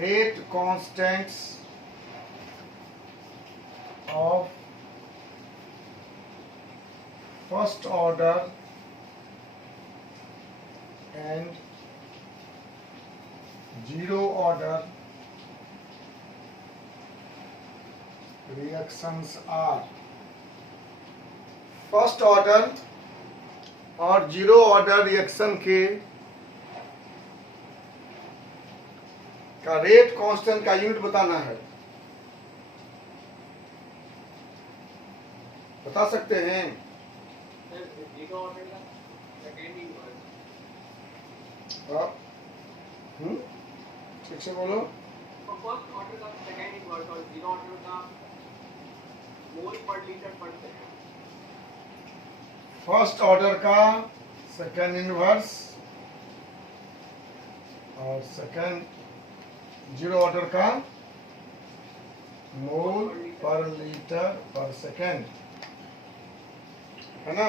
rate constants of first order and zero order reactions are first order और zero order reaction के का rate constant का unit बताना है। बता सकते हैं? ठीक से बोलो। फर्स्ट ऑर्डर का सेकेंड इनवर्स और जीरो ऑर्डर का मोल पर लीटर पर सेकंड। फर्स्ट ऑर्डर का सेकेंड इनवर्स और सेकेंड जीरो ऑर्डर का मोल पर लीटर पर सेकेंड, है ना?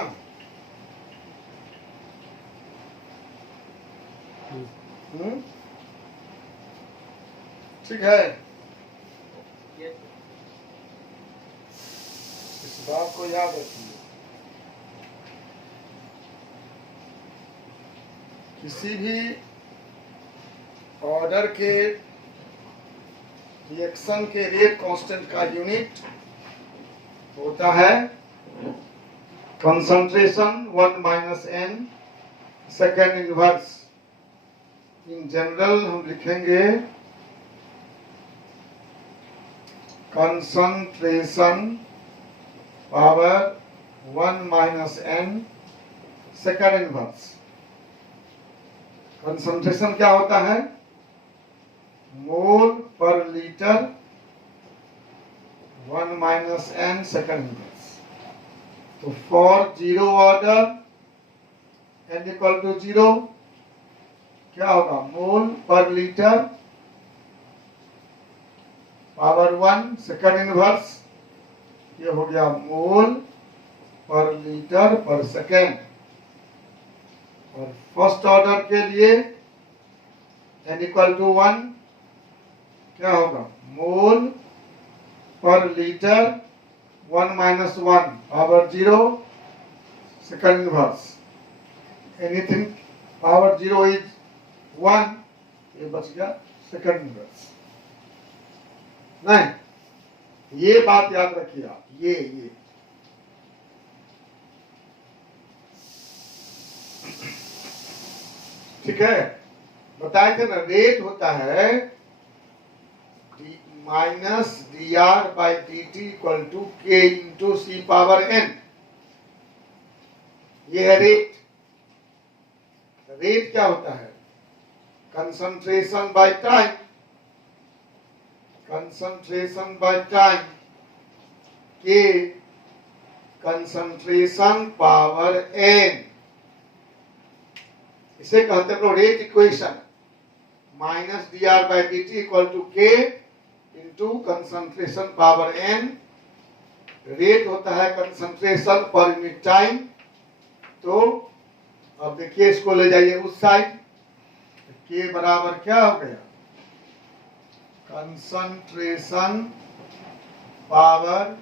ठीक है। इस बात को याद रखिए। किसी भी ऑर्डर के रिएक्शन के रेट कांस्टेंट का यूनिट होता है concentration 1 minus n second inverse. In general हम लिखेंगे concentration power 1 minus n second inverse. Concentration क्या होता है? Mole per litre 1 minus n second inverse. तो for zero order n equal to 0 क्या होगा? मोल per litre power 1 second inverse. ये हो गया मोल पर लीटर पर सेकेंड। और फर्स्ट ऑर्डर के लिए n इक्वल टू 1 क्या होगा? मोल per litre 1 minus 1 power 0 second inverse. Anything power 0 is 1, ये बच गया सेकेंड इनवर्स। नहीं, ये बात याद रखिए आप। ये ठीक है। बताए थे ना, रेट होता है minus D R by D T equal to K into C power N. ये है रेट। रेट क्या होता है? Concentration by time. Concentration by time के कंसंट्रेशन पावर एन, इसे कहते हैं rate equation. Minus D R by D T equal to K into concentration power N. Rate होता है कंसंट्रेशन पर यूनिट टाइम। तो अब देखिए, इसको ले जाइए उस साइड। के बराबर क्या हो गया? Concentration power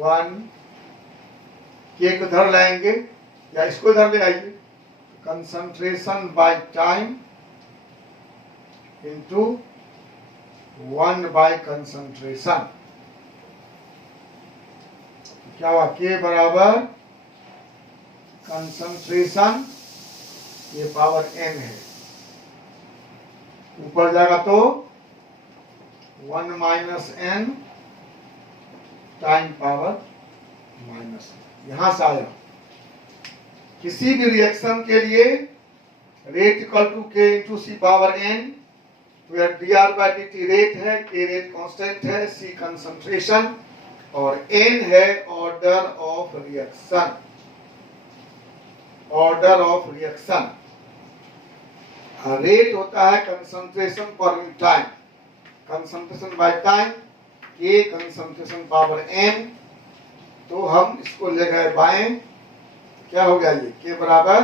1। के को इधर लाएंगे या इसको इधर ले आइए। Concentration by time into 1 by concentration. क्या हुआ? के बराबर कंसंट्रेशन, ये पावर n है, ऊपर जाएगा तो 1 minus n time power minus. यहां से आया। किसी भी रिएक्शन के लिए rate equal to K into C power n, D R by D T rate है, के रेट कांस्टेंट है, सी कंसंट्रेशन और n है order of reaction. Order of reaction. Rate होता है concentration per time. Concentration by time, के concentration power n। तो हम इसको ले गए बाएं। क्या हो गया? ये के बराबर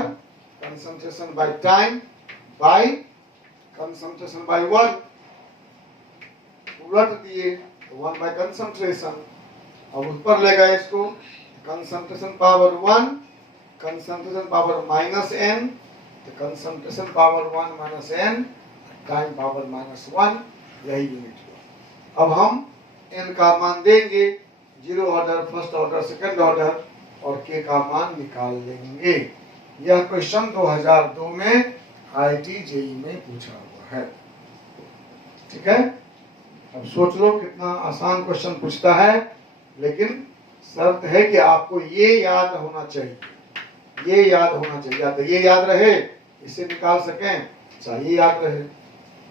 concentration by time by concentration by 1, उलट दिए तो 1 बाय कंसंट्रेशन। अब ऊपर ले गए इसको, concentration power 1, concentration power minus n, तो concentration power 1 minus n, time power minus 1, यही यूनिट हुआ। अब हम n का मान देंगे, 0 order, first order, second order, और k का मान निकाल लेंगे। यह क्वेश्चन 2002 में IIT JEE में पूछा हुआ है। ठीक है, अब सोच लो कितना आसान क्वेश्चन पूछता है, लेकिन शर्त है कि आपको ये याद होना चाहिए, ये याद होना चाहिए, या तो ये याद रहे इसे निकाल सकें, चाहिए याद रहे।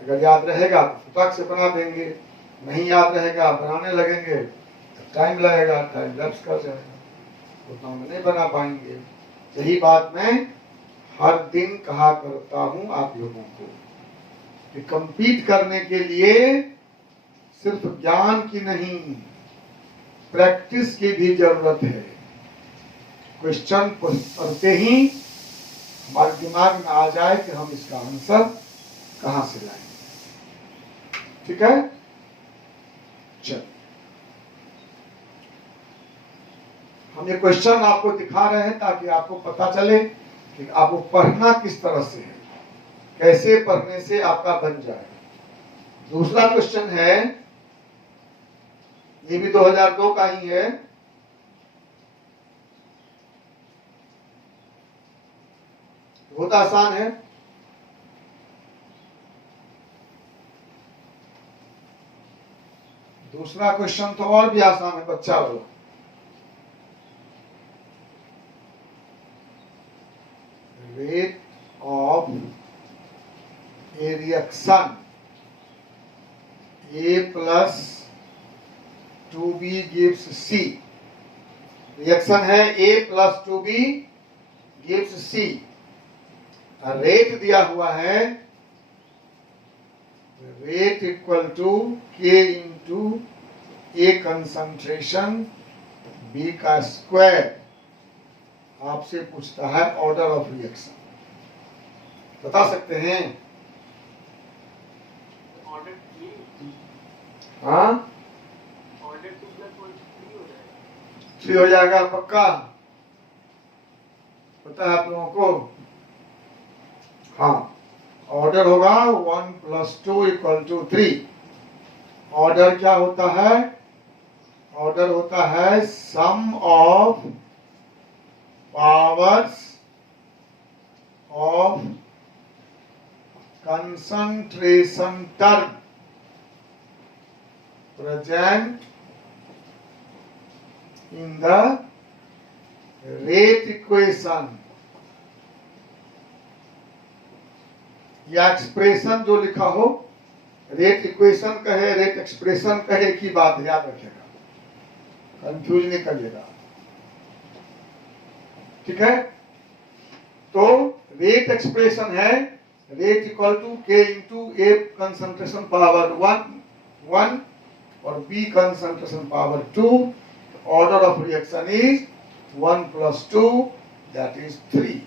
अगर याद रहेगा तो फटाक से बना देंगे, नहीं याद रहेगा बनाने लगेंगे तो टाइम लगेगा, टाइम लैप्स कर जाएगा, उतना में नहीं बना पाएंगे। यही बात मैं हर दिन कहा करता हूं आप लोगों को कि compete करने के लिए सिर्फ ज्ञान की नहीं, प्रैक्टिस की भी जरूरत है। क्वेश्चन पढ़ते ही हमारे दिमाग में आ जाए कि हम इसका आंसर कहां से लाएंगे। ठीक है, चल हम ये क्वेश्चन आपको दिखा रहे हैं ताकि आपको पता चले कि आपको पढ़ना किस तरह से है, कैसे पढ़ने से आपका बन जाएगा। दूसरा क्वेश्चन है, ये भी 2002 का ही है, बहुत आसान है। दूसरा क्वेश्चन तो और भी आसान है बच्चा वाला। Rate of a reaction A plus 2B gives C। Reaction है A plus 2B gives C। Rate दिया हुआ है, rate equal to K into A concentration B का स्क्वायर। आपसे पूछता है ऑर्डर ऑफ रिएक्शन, बता सकते हैं? ऑर्डर 3, हाँ, ऑर्डर 2 प्लस 1 3 हो जाएगा। 3 हो जाएगा पक्का, पता है आप लोगों को? हाँ, ऑर्डर होगा 1 प्लस 2 इक्वल टू 3। ऑर्डर क्या होता है? ऑर्डर होता है सम of powers of concentration term present in the rate equation। या एक्सप्रेशन जो लिखा हो, रेट इक्वेशन कहे, रेट एक्सप्रेशन कहे की बात याद रखेगा, कंफ्यूज नहीं करिएगा। ठीक है, तो रेट एक्सप्रेशन है rate equal to K into A concentration power 1 और B concentration power 2। Order of reaction is 1 plus 2 that is 3।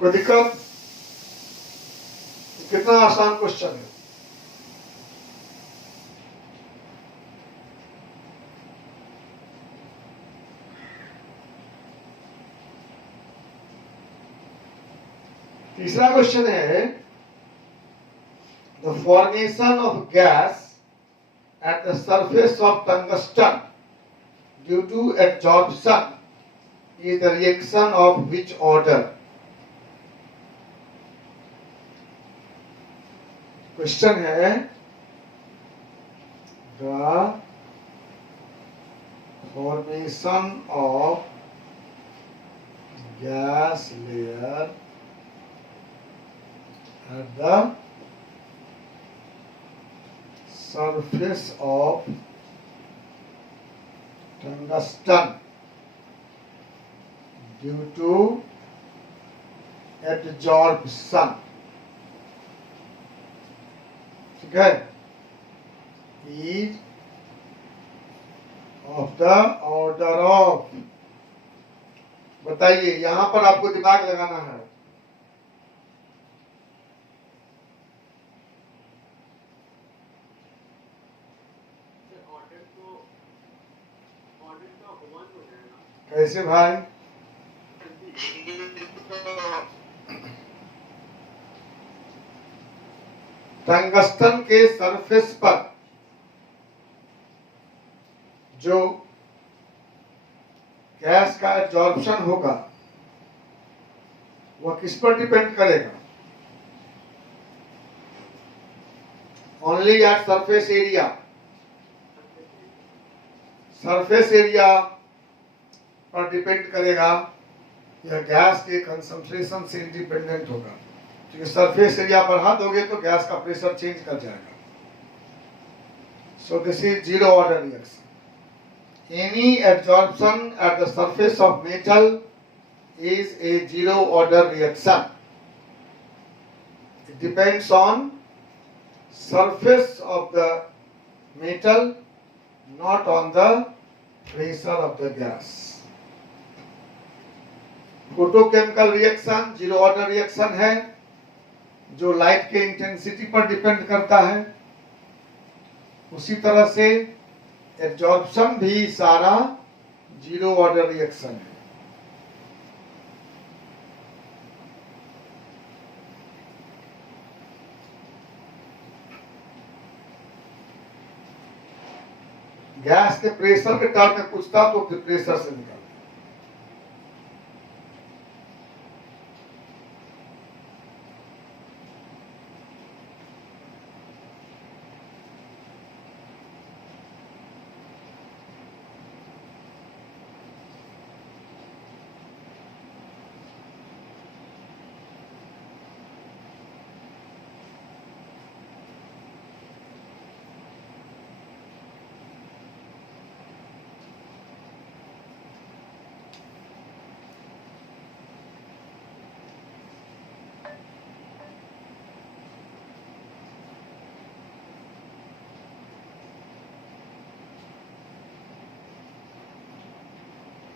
कोई दिक्कत? कितना आसान क्वेश्चन है। तीसरा क्वेश्चन है, the formation of gas at the surface of tungsten due to absorption is the reaction of which order. Question है, the formation of gas layer at the surface of tungsten due to adsorption। ठीक है, is of the order of। बताइए, यहां पर आपको दिमाग लगाना है। कैसे भाई? टंगस्टन के सरफेस पर जो गैस का एब्जॉर्प्शन होगा वह किस पर डिपेंड करेगा? Only at surface area. Surface area पर डिपेंड करेगा, यह गैस के कंसंट्रेशन से इंडिपेंडेंट होगा, क्योंकि सरफेस एरिया बढ़ा दोगे तो गैस का प्रेशर चेंज कर जाएगा। So this is zero order reaction. Any absorption at the surface of metal is a zero order reaction. It depends on surface of the metal, not on the pressure of the gas. Photochemical reaction zero order reaction है, जो light के intensity पर depend करता है। उसी तरह से absorption भी सारा जीरो ऑर्डर रिएक्शन है। गैस के प्रेशर के टर्म में पूछता तो प्रेशर से निकाल।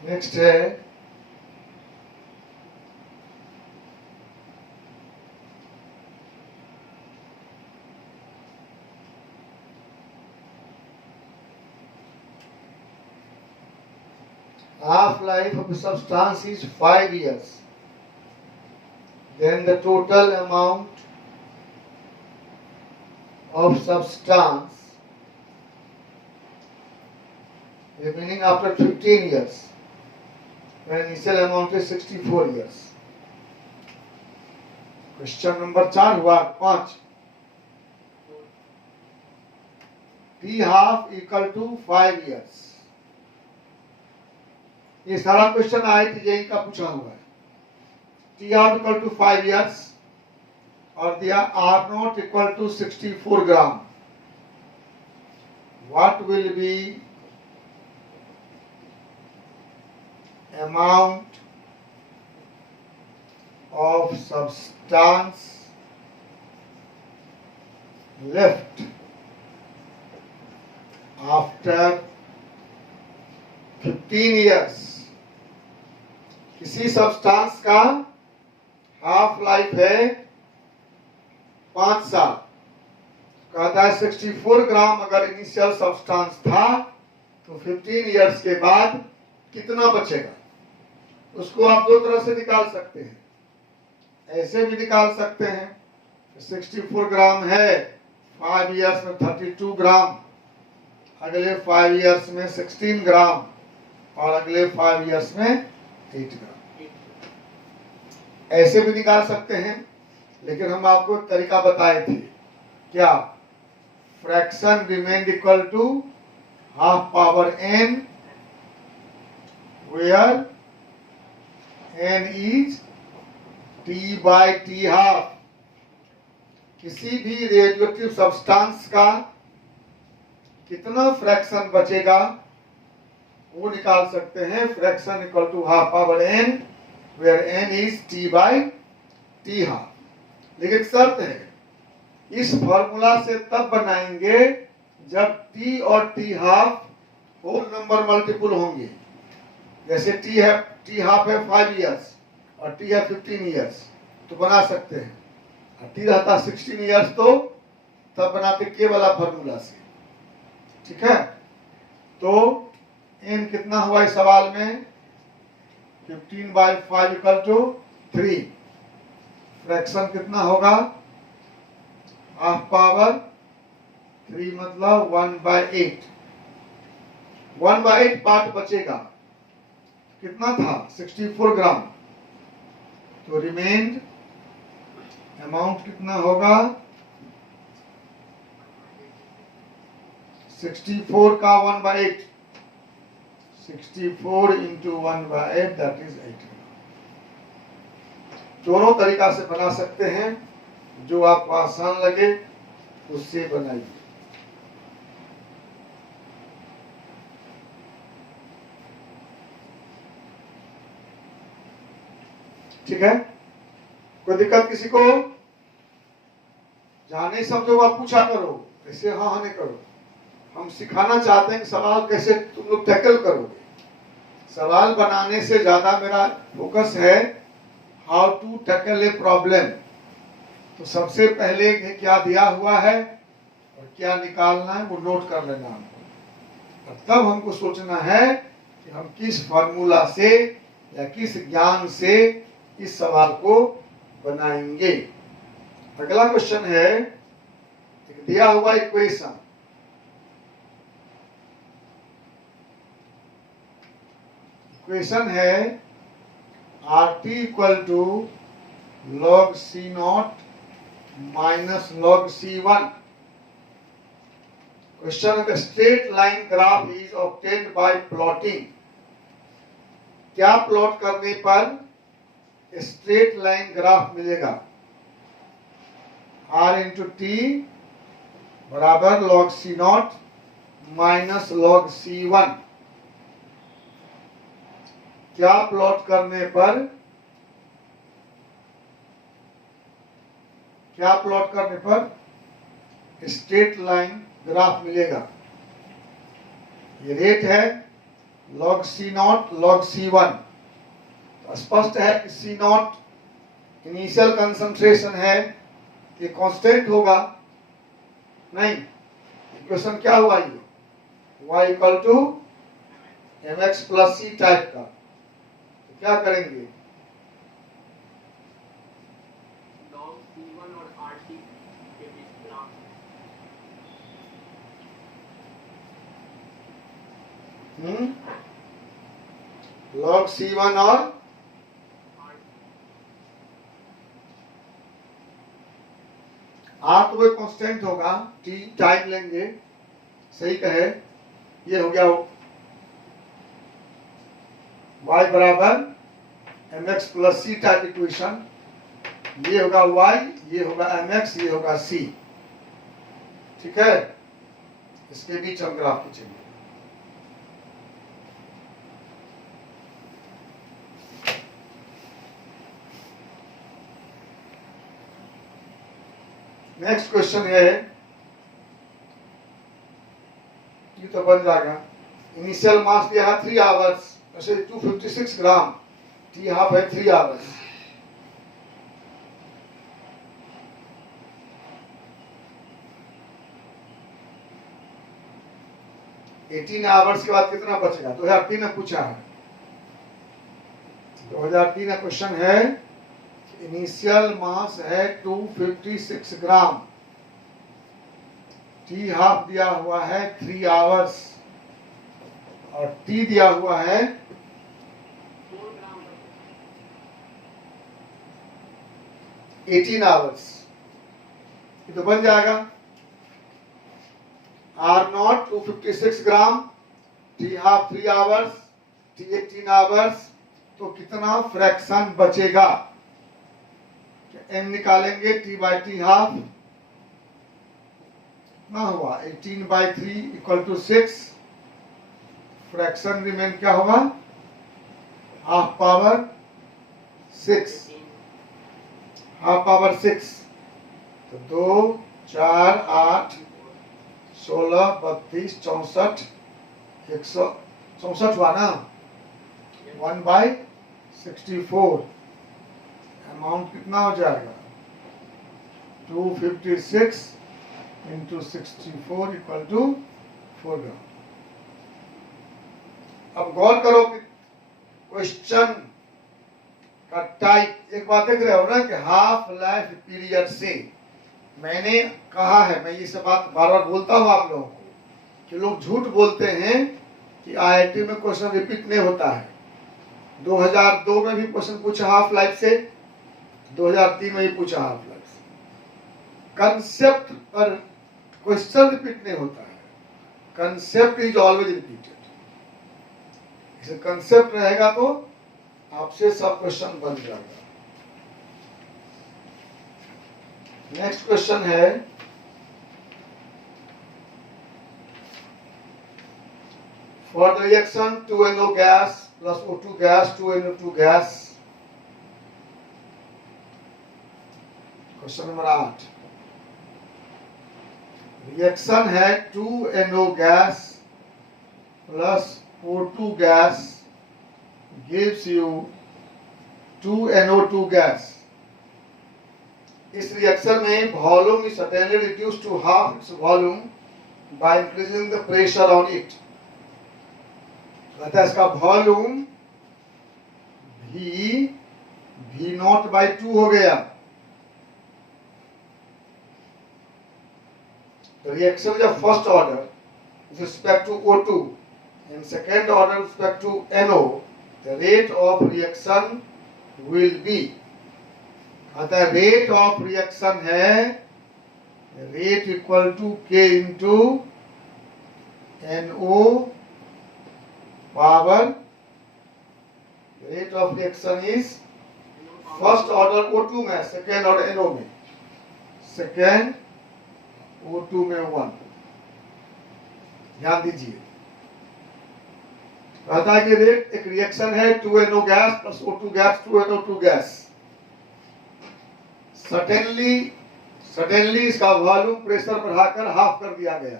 नेक्स्ट है half life of the substance is 5 years. Then the total amount of substance remaining after 15 years, when initial amount is 64 years. Question number 4 हुआ 5। T half equal to 5 years। ये सारा question IIT का पूछा हुआ है। T half equal to 5 years और दिया R naught equal to 64 gram. What will be amount of substance left after 15 years? किसी सब्सटेंस का हाफ लाइफ है 5 साल। कहता है 64 ग्राम अगर इनिशियल सब्सटेंस था तो 15 इयर्स के बाद कितना बचेगा? उसको आप दो तरह से निकाल सकते हैं। ऐसे भी निकाल सकते हैं, 64 ग्राम है, 5 इयर्स में 32 ग्राम, अगले 5 इयर्स में 16 ग्राम और अगले 5 इयर्स में 8 ग्राम। ऐसे भी निकाल सकते हैं, लेकिन हम आपको एक तरीका बताए थे, क्या? Fraction remained equal to half power n, where n is t by t half। किसी भी रेडियोएक्टिव सब्सटेंस का कितना फ्रैक्शन बचेगा वो निकाल सकते हैं। Fraction equal to half power n, where n is t by t half। लेकिन शर्त है, इस फॉर्मूला से तब बनाएंगे जब t और t half whole number multiple होंगे। जैसे t हाफ है 5 इयर्स और t है 15 इयर्स, तो बना सकते हैं। और t रहता 16 इयर्स तो तब बनाते के वाला फॉर्मूला से। ठीक है, तो n कितना हुआ इस सवाल में? 15/5 इक्वल टू 3। फ्रैक्शन कितना होगा? हाफ पावर 3 मतलब 1/8। 1/8 पार्ट बचेगा। कितना था? 64 ग्राम। तो रिमेन्ड अमाउंट कितना होगा? 64 का 1/8, 64 इंटू 1/8 दैट इज 8। दोनों तरीका से बना सकते हैं, जो आपको आसान लगे उससे बनाइए। ठीक है, कोई दिक्कत किसी को? जाने सब जो आप पूछा करो, ऐसे हाँ हाँ नहीं करो। हम सिखाना चाहते हैं कि सवाल कैसे तुम लोग टैकल करोगे। सवाल बनाने से ज्यादा मेरा फोकस है how to tackle a problem. तो सबसे पहले क्या दिया हुआ है और क्या निकालना है वो नोट कर लेना हमको, और तब हमको सोचना है कि हम किस फॉर्मूला से या किस ज्ञान से इस सवाल को बनाएंगे। अगला क्वेश्चन है, दिया हुआ इक्वेशन, इक्वेशन है RT equal to log C0 minus log C1। Question, the straight line graph is obtained by plotting. क्या प्लॉट करने पर स्ट्रेट लाइन ग्राफ मिलेगा? R इंटू टी बराबर log C0 minus log C1। क्या plot करने पर, क्या प्लॉट करने पर स्ट्रेट लाइन ग्राफ मिलेगा? ये रेट है log C0 log C1। तो स्पष्ट है कि C0 इनिशियल कंसंट्रेशन है, ये कांस्टेंट होगा नहीं। इक्वेशन क्या हुआ? ये y equal to mx plus C type का। तो क्या करेंगे? log C1 और RT के बीच ग्राफ log C1 और R तो वो कांस्टेंट होगा, t टाइम लेंगे, सही कहे। ये हो गया y बराबर mx plus C type equation. ये होगा y, ये होगा mx, ये होगा c। ठीक है, इसके बीच हम ग्राफ खींचेंगे। नेक्स्ट क्वेश्चन है, ये तो बन जाएगा। इनिशियल मास दिया है 3 आवर्स, वैसे 256 ग्राम, टी हाफ है 3 आवर्स। एटीन आवर्स के बाद कितना बचेगा? 2003 में पूछा है। 2003 का क्वेश्चन है, इनिशियल मास है 256 ग्राम, टी हाफ दिया हुआ है 3 आवर्स, और टी दिया हुआ है 18 आवर्स। ये तो बन जाएगा R0 256 ग्राम, T half 3 hours, T 18 hours. तो कितना फ्रैक्शन बचेगा? n निकालेंगे, t बाई टी हाफ ना हुआ 18/3 इक्वल टू 6। फ्रैक्शन रिमेन क्या होगा? Half power 6, half power 6। तो 2 4 8 16 32 64 164 हुआ ना, 1/64। अमाउंट कितना हो जाएगा? 256 इंटू 64 इक्वल टू 4 ग्राम। अब गौर करो कि क्वेश्चन का टाइप। एक बात देख रहे हो ना कि हाफ लाइफ पीरियड से, मैंने कहा है, मैं ये सब बात बार बार बोलता हूँ आप लोगों को कि लोग झूठ बोलते हैं कि आईआईटी में क्वेश्चन रिपीट नहीं होता है। 2002 में भी क्वेश्चन पूछा हाफ लाइफ से, 2003 में भी पूछा हाफ लाइफ से। कंसेप्ट पर क्वेश्चन रिपीट नहीं होता है, कंसेप्ट इज ऑलवेज रिपीटेड। इसे कंसेप्ट रहेगा तो आपसे सब क्वेश्चन बन जाएगा। नेक्स्ट क्वेश्चन है, for the reaction 2NO gas plus O2 gas 2NO2 gas, question number 8। Reaction है 2NO gas plus O2 gas gives you 2NO2 gas. इस रिएक्शन में volume is suddenly reduced to half its volume by increasing the pressure on it। कहता है इसका volume V0/2 हो गया। The reaction is of first order with respect to O2 and second order with respect to NO, the rate of reaction will be, कहता है rate of reaction है rate equal to K into NO power, rate of reaction is first order O2 में, second order NO में, second O2 में 1। ध्यान दीजिए, कहता है कि रेट एक रिएक्शन है 2NO gas plus O2 gas 2NO2 gas. Suddenly इसका वॉल्यूम प्रेशर बढ़ाकर हाफ कर दिया गया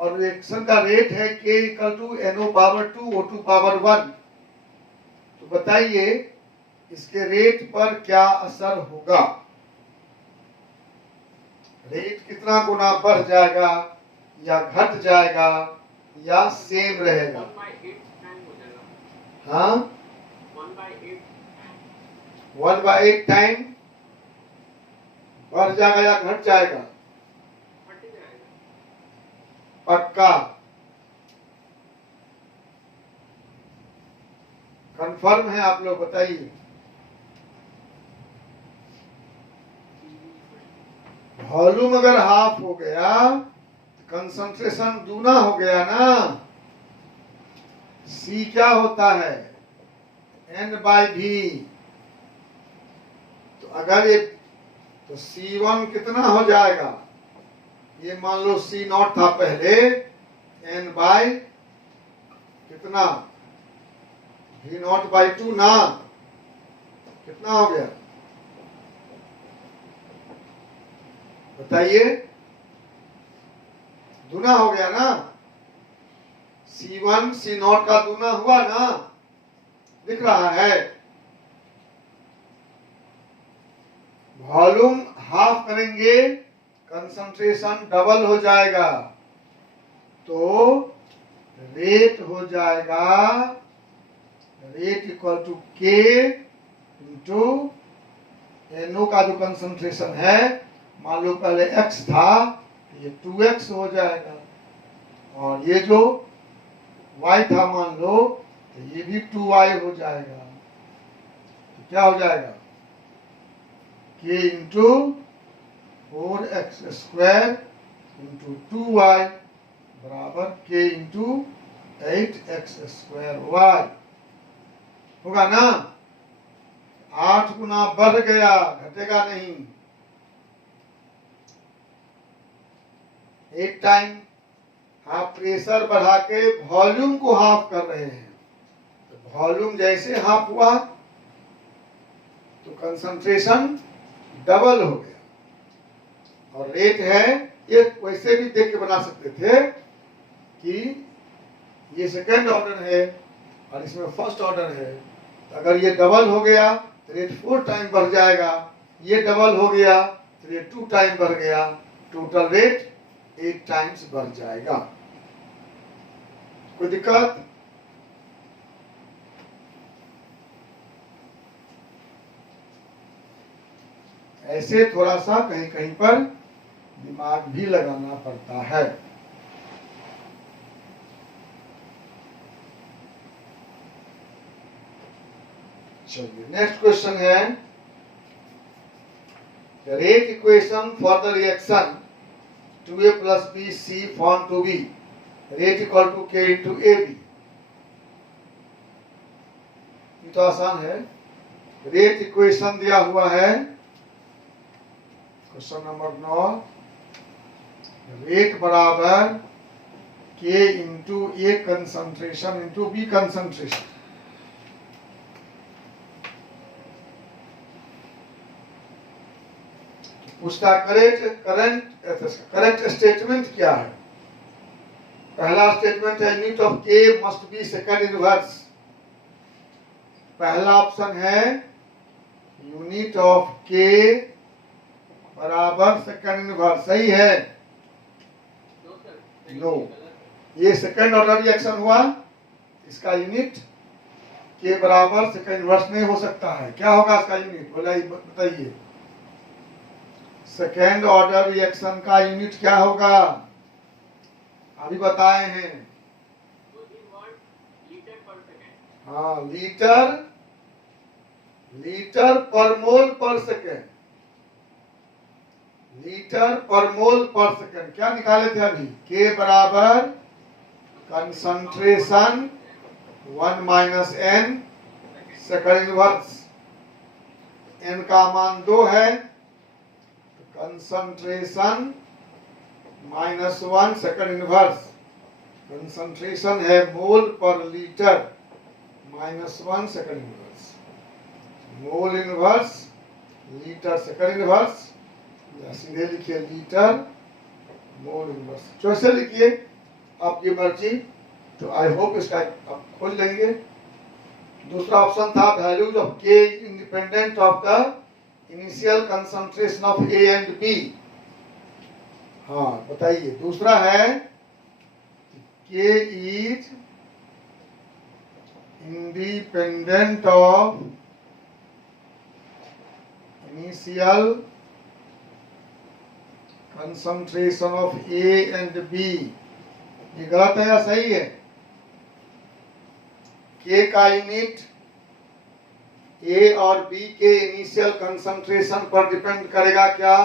और रिएक्शन का रेट है K equal to NO power 2 O2 power 1। तो बताइए इसके रेट पर क्या असर होगा? रेट कितना गुना बढ़ जाएगा या घट जाएगा या सेम रहेगा? 1/8 हो जाएगा। हाँ, 1/8 1/8 टाइम बढ़ जाएगा या घट जाएगा? बढ़ जाएगा। पक्का कंफर्म है? आप लोग बताइए। वॉल्यूम अगर हाफ हो गया तो कंसंट्रेशन दूना हो गया ना। C क्या होता है? N/V। तो अगर ये तो C1 कितना हो जाएगा? ये मान लो C0 था पहले, N/ कितना V0/2 ना, कितना हो गया बताइए? दूना हो गया ना। C1 C0 का दूना हुआ ना, दिख रहा है। वॉल्यूम हाफ करेंगे कंसंट्रेशन डबल हो जाएगा, तो रेट हो जाएगा rate equal to K into NO का जो कंसंट्रेशन है, मान लो पहले X था, ये 2X हो जाएगा, और ये जो Y था मान लो तो ये भी 2Y हो जाएगा। तो क्या हो जाएगा? K into 4X square into 2Y बराबर K into 8X square Y होगा ना। 8 गुना बढ़ गया, घटेगा नहीं। 8 टाइम आप प्रेशर बढ़ा के वॉल्यूम को हाफ कर रहे हैं, तो वॉल्यूम जैसे हाफ हुआ तो कंसंट्रेशन डबल हो गया। और रेट है, ये वैसे भी देख के बना सकते थे कि ये सेकंड ऑर्डर है और इसमें फर्स्ट ऑर्डर है, तो अगर ये डबल हो गया तो रेट 4 टाइम बढ़ जाएगा, ये डबल हो गया तो रेट 2 टाइम बढ़ गया, टोटल रेट 8 टाइम्स बढ़ जाएगा। कोई दिक्कत? ऐसे थोड़ा सा कहीं कहीं पर दिमाग भी लगाना पड़ता है। चलिए नेक्स्ट क्वेश्चन है, the rate equation for the reaction 2A plus B C found to be rate equal to K into AB। ये तो आसान है, रेट इक्वेशन दिया हुआ है क्वेश्चन नंबर 9, रेट बराबर K into A concentration into B concentration. उसका correct statement क्या है? पहला स्टेटमेंट है यूनिट ऑफ के मस्ट बी सेकंड इनवर्स। पहला ऑप्शन है यूनिट ऑफ के बराबर सेकंड इनवर्स, सही है? नो, ये सेकंड ऑर्डर रिएक्शन हुआ, इसका यूनिट के बराबर सेकंड इनवर्स नहीं हो सकता है। क्या होगा इसका यूनिट, बताइए। सेकेंड ऑर्डर रिएक्शन का यूनिट क्या होगा? अभी बताए हैं। हाँ, लीटर पर मोल पर सेकेंड, लीटर पर मोल पर सेकेंड। क्या निकाले थे अभी? के बराबर concentration 1 minus N second inverse. N का मान 2 है, कंसंट्रेशन -1 सेकंड इनवर्स। कंसंट्रेशन है mole per litre -1 second inverse. Mole inverse litre second inverse, या सीधे लिखिए लीटर मोल इनवर्स, जैसे लिखिए आपकी मर्जी। तो आई होप इसका आप खोल लेंगे। दूसरा ऑप्शन था values of K independent of the initial concentration of A and B. हाँ बताइए। दूसरा है K is independent of initial concentration of A and B. ये गलत है या सही है? के का यूनिट ए और बी के इनिशियल कंसंट्रेशन पर डिपेंड करेगा क्या?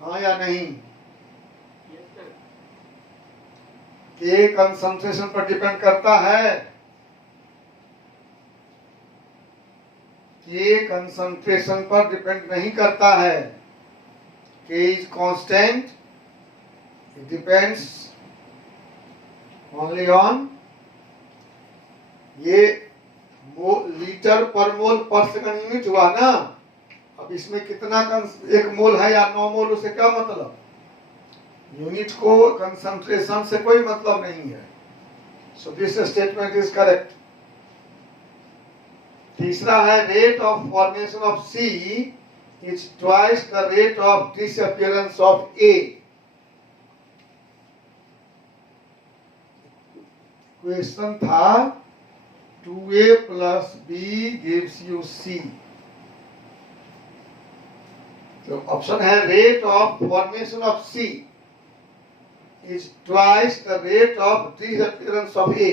हाँ या नहीं? के कंसंट्रेशन पर डिपेंड करता है? के कंसंट्रेशन पर डिपेंड नहीं करता है। K is constant, it depends only on ये लीटर पर मोल पर सेकंड यूनिट हुआ ना। अब इसमें कितना एक मोल है या 9 मोल, उसे क्या मतलब? यूनिट को कंसंट्रेशन से कोई मतलब नहीं है। So this statement is correct. तीसरा है rate of formation of C is twice the rate of disappearance of A. Question था 2A plus B gives you C। तो ऑप्शन है rate of formation of C is twice the rate of disappearance of A।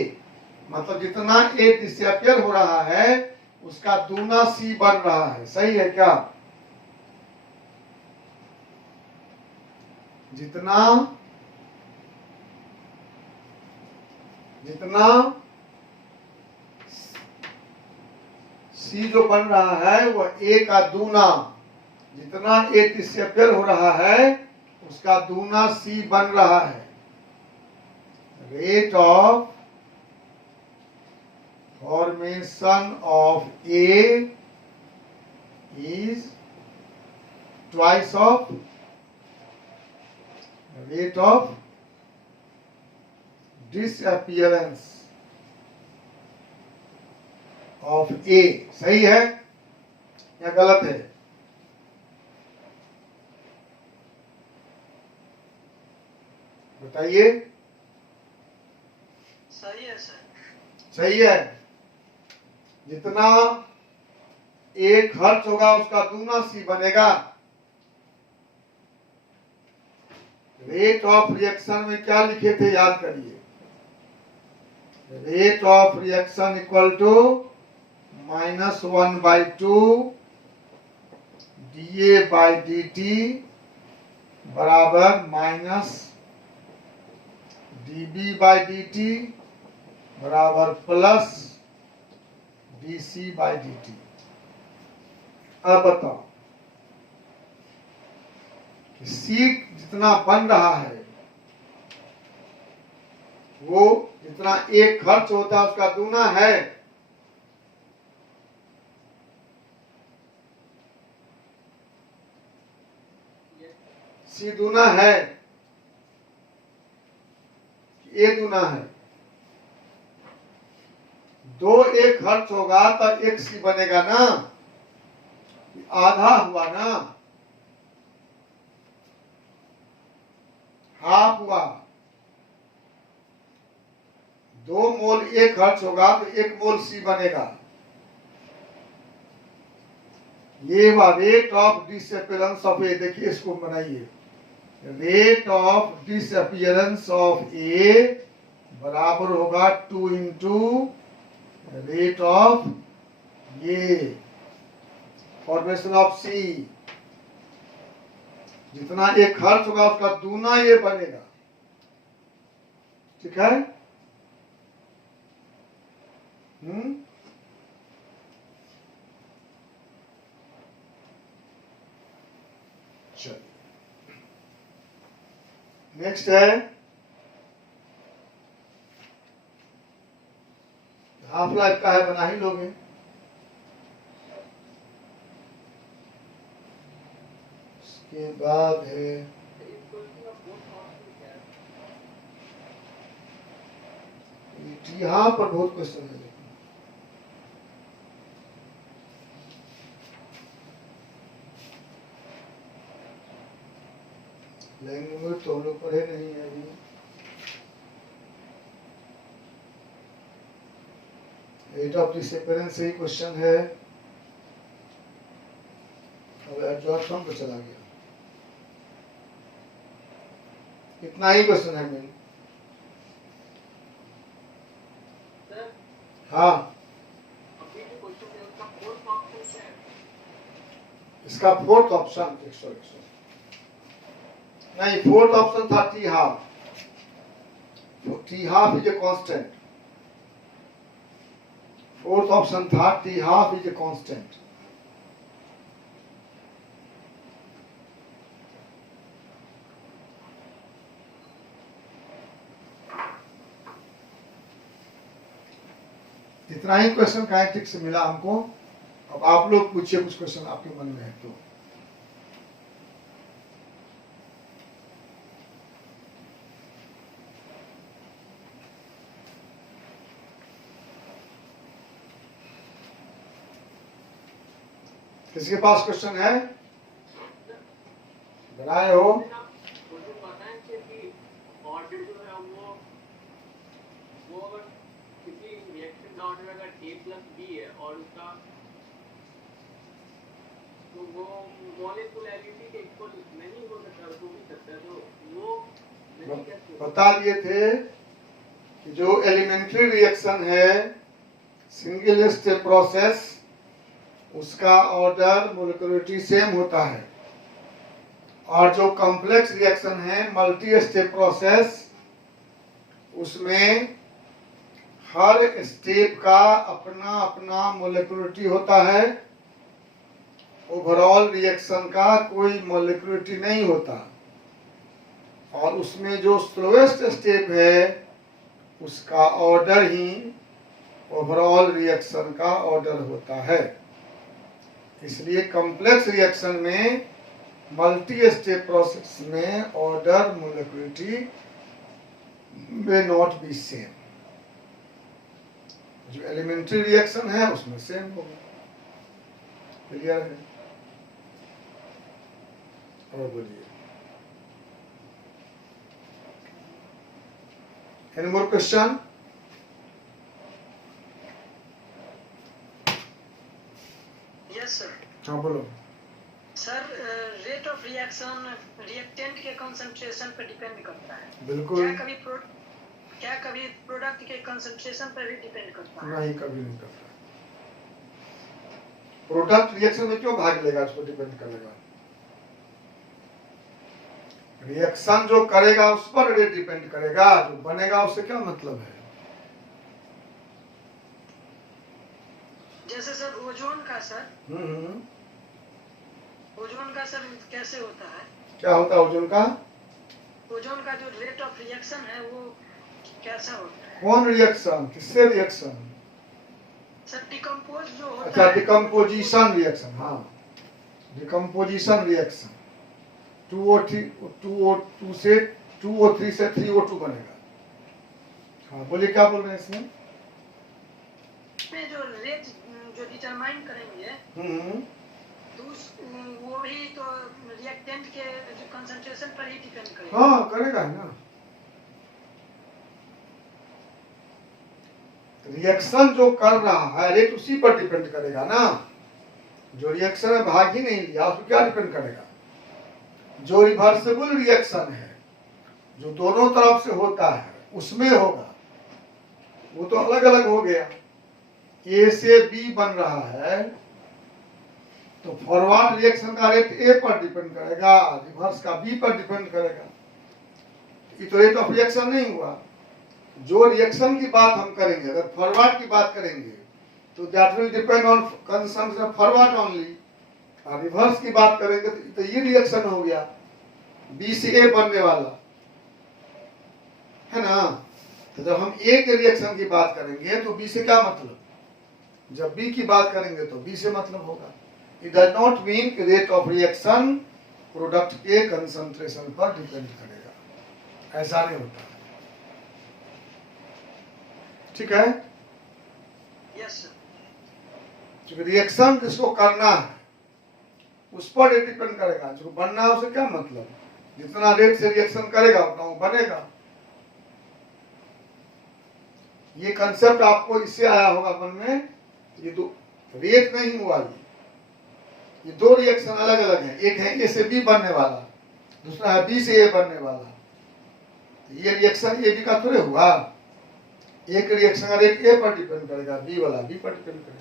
मतलब जितना A disappear हो रहा है उसका दूना C बन रहा है, सही है क्या? जितना सी जो बन रहा है वह ए का दूना, जितना ए डिसअपियर हो रहा है उसका दूना सी बन रहा है। Rate of formation of A is twice of rate of disappearance of A. सही है या गलत है? बताइए। सही है सर। सही है। जितना A खर्च होगा उसका दूना C बनेगा। रेट ऑफ रिएक्शन में क्या लिखे थे याद करिए, rate of reaction equal to -1/2 dA/dt बराबर -dB/dt बराबर प्लस dC/dt। अब बताओ कि C जितना बन रहा है वो जितना एक खर्च होता है उसका दूना है। C दूना है, A दूना है। 2 A खर्च होगा तो 1 C बनेगा ना, आधा हुआ ना, हाफ हुआ। 2 मोल A खर्च होगा तो 1 मोल C बनेगा। ये हुआ rate of disappearance of A. देखिए इसको बनाइए, rate of disappearance of A बराबर होगा 2 into rate of A formation of C. जितना ये खर्च होगा उसका दूना ये बनेगा। ठीक है? चलिए नेक्स्ट है हाफ लाइफ का है, बना ही लोगे। उसके बाद है यहाँ पर बहुत क्वेश्चन है। लैंग्वेज तो हम लोग पढ़े नहीं है अभी। रेट ऑफ डिसअपियरेंस से ही क्वेश्चन है। अब एब्जॉर्प्शन पे चला गया। इतना ही क्वेश्चन है मेन। हाँ, इसका फोर्थ ऑप्शन नहीं, फोर्थ ऑप्शन था T half. T half is a constant. Fourth option था T half is a constant. इतना ही क्वेश्चन काइनेटिक से मिला हमको। अब आप लोग पूछिए कुछ क्वेश्चन आपके मन में है तो। किसी के पास क्वेश्चन है? बनाए हो? और उसका तो वो मॉलिक्यूलरिटी के इक्वल नहीं हो सकता, हो भी सकता है, तो वो बता दिए थे कि जो एलिमेंट्री रिएक्शन है सिंगल स्टेप प्रोसेस, उसका ऑर्डर मोलिकुलरिटी सेम होता है। और जो कॉम्प्लेक्स रिएक्शन है मल्टी स्टेप प्रोसेस, उसमें हर स्टेप का अपना अपना मोलिकुलरिटी होता है। ओवरऑल रिएक्शन का कोई मोलिकुलरिटी नहीं होता। और उसमें जो स्लोएस्ट स्टेप है उसका ऑर्डर ही ओवरऑल रिएक्शन का ऑर्डर होता है। इसलिए कॉम्प्लेक्स रिएक्शन में मल्टी स्टेप प्रोसेस में order molecularity may not be same. जो एलिमेंट्री रिएक्शन है उसमें सेम होगा। क्लियर है? और बोलिए, एनी मोर क्वेश्चन? Yes, हाँ बोलो। Sir rate of reaction reactant के कंसंट्रेशन पर डिपेंड करता है। बिल्कुल क्या कभी प्रोडक्ट के कंसंट्रेशन पर भी डिपेंड करता है? नहीं, कभी नहीं करता। प्रोडक्ट रिएक्शन में क्यों भाग लेगा, उस पर डिपेंड करेगा। रिएक्शन जो करेगा उस पर रेट डिपेंड करेगा, जो बनेगा उससे क्या मतलब है। जैसे सर ओजोन का सर ओजोन का सर कैसे होता है? क्या होता है ओजोन का? ओजोन का जो रेट ऑफ रिएक्शन है वो कैसा होता है? कौन रिएक्शन, किससे रिएक्शन? सर डिकम्पोज जो होता अच्छा, है, डिकम्पोजिशन रिएक्शन। हाँ, डिकम्पोजिशन रिएक्शन 2O2 से 2O3 से 3O2 बनेगा। हाँ बोलिए, क्या बोल रहे हैं इसमें? में जो रेट जो डिटरमाइन करेंगे तो वो भी तो रिएक्टेंट के जो कंसंट्रेशन पर ही डिपेंड करेगा। हाँ करेगा ना। रिएक्शन जो कर रहा है रेट उसी पर डिपेंड करेगा ना। जो रिएक्शन में भाग ही नहीं लिया उस पर क्या डिपेंड करेगा। जो रिवर्सिबल रिएक्शन है, जो दोनों तरफ से होता है, उसमें होगा, वो तो अलग अलग हो गया। ए से बी बन रहा है तो फॉरवर्ड रिएक्शन का रेट ए पर डिपेंड करेगा, रिवर्स का बी पर डिपेंड करेगा। ये तो रेट ऑफ रिएक्शन नहीं हुआ। जो रिएक्शन की बात हम करेंगे, अगर फॉरवर्ड की बात करेंगे तो that will depend on consumption of forward only. और रिवर्स की बात करेंगे तो ये रिएक्शन हो गया, बी से ए बनने वाला है ना। तो जब हम ए के रिएक्शन की बात करेंगे तो बी से क्या मतलब, जब बी की बात करेंगे तो बी से मतलब होगा। इट डज नॉट मीन कि रेट ऑफ रिएक्शन प्रोडक्ट के कंसंट्रेशन पर डिपेंड करेगा, ऐसा नहीं होता। ठीक है, यस सर। क्योंकि रिएक्शन जिसको करना है उस पर डिपेंड करेगा, जो बनना है उसे क्या मतलब। जितना रेट से रिएक्शन करेगा उतना वो बनेगा। ये कंसेप्ट आपको इससे आया होगा मन में। ये दो रेट नहीं हुआ, ये दो रिएक्शन अलग अलग है। एक है ए से बी बनने वाला, दूसरा है बी से ए बनने वाला। ये रिएक्शन ए बी का थोड़े हुआ। एक रिएक्शन का रेट ए पर डिपेंड करेगा, बी वाला बी पर डिपेंड करेगा।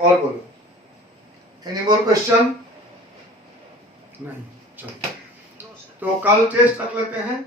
और बोलो, एनी मोर क्वेश्चन? नहीं, चलो तो कल टेस्ट रख लेते हैं।